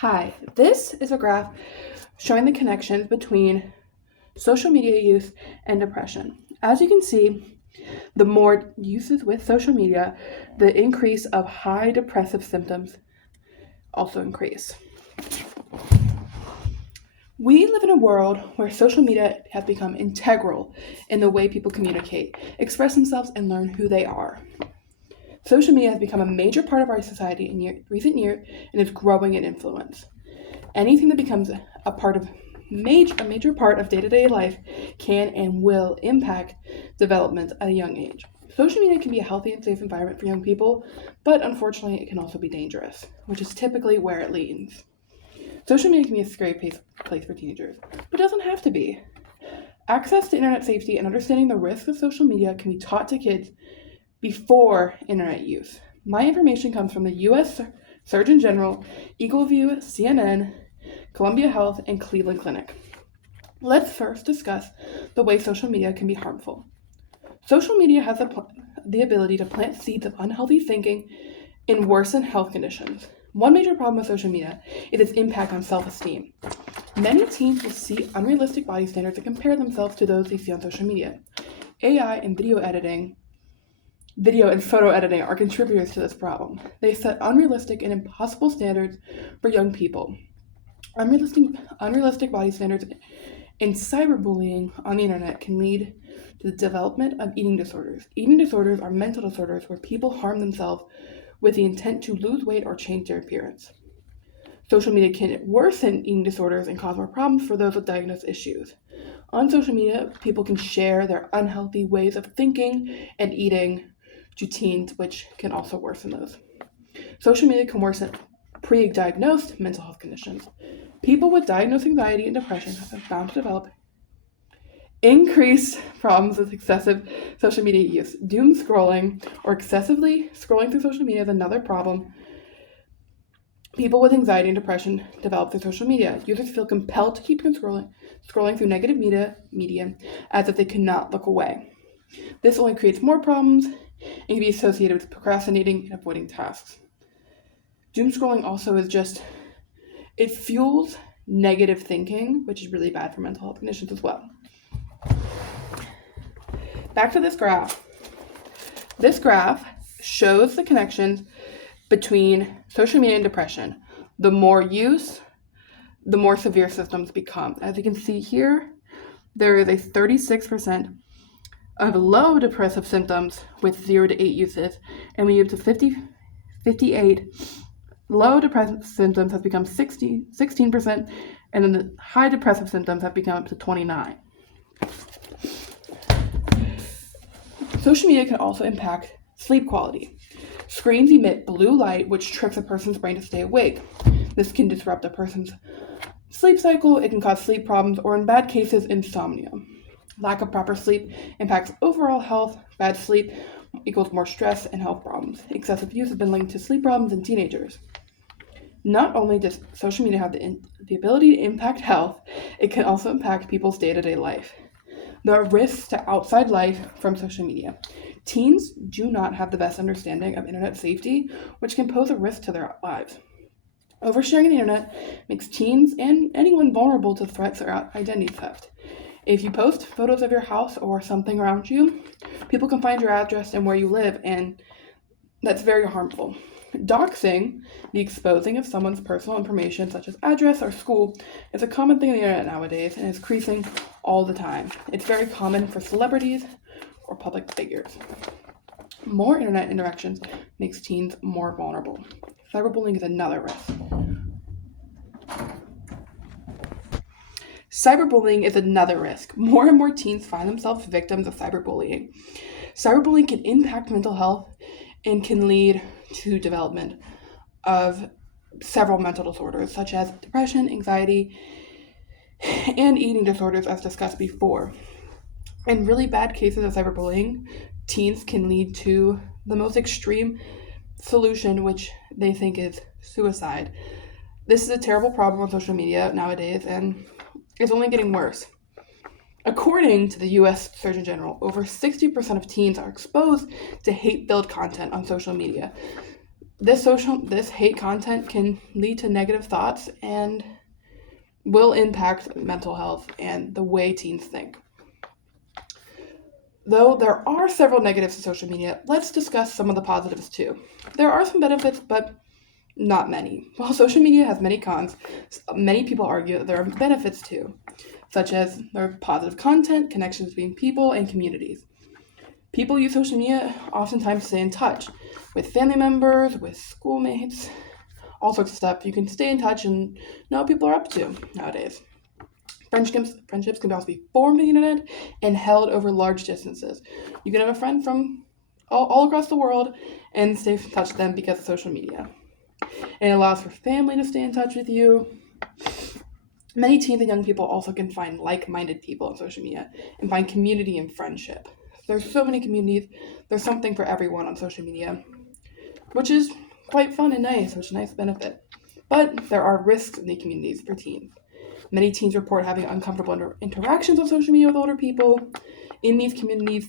Hi, this is a graph showing the connections between social media use and depression. As you can see, the more uses with social media, the increase of high depressive symptoms also increase. We live in a world where social media has become integral in the way people communicate, express themselves, and learn who they are. Social media has become a major part of our society in recent years and is growing in influence. Anything that becomes a major part of day-to-day life can and will impact development at a young age. Social media can be a healthy and safe environment for young people, but unfortunately it can also be dangerous, which is typically where it leads. Social media can be a scary place for teenagers, but doesn't have to be. Access to internet safety and understanding the risks of social media can be taught to kids before internet use. My information comes from the U.S. Surgeon General, EagleView, CNN, Columbia Health, and Cleveland Clinic. Let's first discuss the way social media can be harmful. Social media has the ability to plant seeds of unhealthy thinking and worsen health conditions. One major problem with social media is its impact on self-esteem. Many teens will see unrealistic body standards and compare themselves to those they see on social media. AI and video and photo editing are contributors to this problem. They set unrealistic and impossible standards for young people. Unrealistic body standards and cyberbullying on the internet can lead to the development of eating disorders. Eating disorders are mental disorders where people harm themselves with the intent to lose weight or change their appearance. Social media can worsen eating disorders and cause more problems for those with diagnosed issues. On social media, people can share their unhealthy ways of thinking and eating to teens, which can also worsen those. Social media can worsen pre-diagnosed mental health conditions. People with diagnosed anxiety and depression have been found to develop increased problems with excessive social media use. Doom scrolling or excessively scrolling through social media is another problem people with anxiety and depression develop through social media. Users feel compelled to keep scrolling through negative media as if they cannot look away. This only creates more problems and can be associated with procrastinating and avoiding tasks. Doom scrolling also it fuels negative thinking, which is really bad for mental health conditions as well. Back to this graph. This graph shows the connections between social media and depression. The more use, the more severe symptoms become. As you can see here, there is a 36% of low depressive symptoms with 0 to 8 uses, and when you get to 58, low depressive symptoms have become 16%, and then the high depressive symptoms have become up to 29%. Social media can also impact sleep quality. Screens emit blue light, which tricks a person's brain to stay awake. This can disrupt a person's sleep cycle. It can cause sleep problems, or in bad cases, insomnia. Lack of proper sleep impacts overall health. Bad sleep equals more stress and health problems. Excessive use has been linked to sleep problems in teenagers. Not only does social media have the ability to impact health, it can also impact people's day-to-day life. There are risks to outside life from social media. Teens do not have the best understanding of internet safety, which can pose a risk to their lives. Oversharing the internet makes teens and anyone vulnerable to threats or identity theft. If you post photos of your house or something around you, people can find your address and where you live, and that's very harmful. Doxing, the exposing of someone's personal information such as address or school, is a common thing on the internet nowadays and is increasing all the time. It's very common for celebrities or public figures. More internet interactions makes teens more vulnerable. Cyberbullying is another risk. Cyberbullying is another risk. More and more teens find themselves victims of cyberbullying. Cyberbullying can impact mental health and can lead to development of several mental disorders such as depression, anxiety, and eating disorders, as discussed before. In really bad cases of cyberbullying, teens can lead to the most extreme solution, which they think is suicide. This is a terrible problem on social media nowadays, and it's only getting worse. According to the U.S. Surgeon General, over 60% of teens are exposed to hate-filled content on social media. This hate content can lead to negative thoughts and will impact mental health and the way teens think. Though there are several negatives to social media, let's discuss some of the positives too. There are some benefits, but not many. While social media has many cons, many people argue that there are benefits too, such as there are positive content, connections between people, and communities. People use social media oftentimes to stay in touch with family members, with schoolmates, all sorts of stuff. You can stay in touch and know what people are up to nowadays. Friendships can also be formed on the internet and held over large distances. You can have a friend from all across the world and stay in touch with them because of social media. And it allows for family to stay in touch with you. Many teens and young people also can find like-minded people on social media and find community and friendship. There's so many communities. There's something for everyone on social media, which is quite fun and nice, which is a nice benefit. But there are risks in the communities for teens. Many teens report having uncomfortable interactions on social media with older people. In these communities,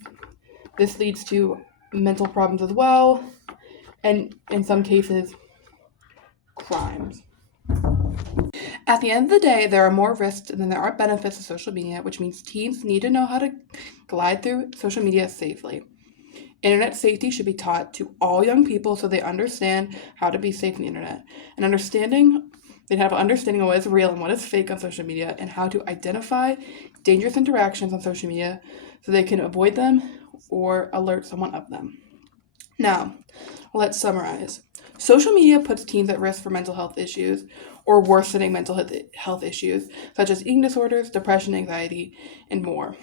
this leads to mental problems as well, and in some cases, crimes. At the end of the day, there are more risks than there are benefits of social media, which means teens need to know how to glide through social media safely. Internet safety should be taught to all young people so they understand how to be safe on the internet. And they have an understanding of what is real and what is fake on social media and how to identify dangerous interactions on social media so they can avoid them or alert someone of them. Now, let's summarize. Social media puts teens at risk for mental health issues or worsening mental health issues such as eating disorders, depression, anxiety, and more.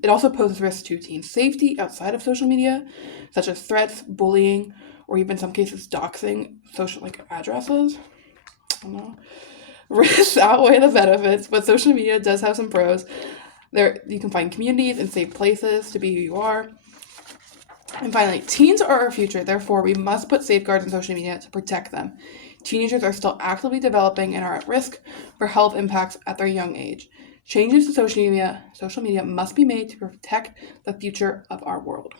It also poses risks to teens' safety outside of social media, such as threats, bullying, or even in some cases doxing social addresses. I don't know. Risks outweigh the benefits, but social media does have some pros. There, you can find communities and safe places to be who you are. And finally, teens are our future, therefore we must put safeguards on social media to protect them. Teenagers are still actively developing and are at risk for health impacts at their young age. Changes to social media must be made to protect the future of our world.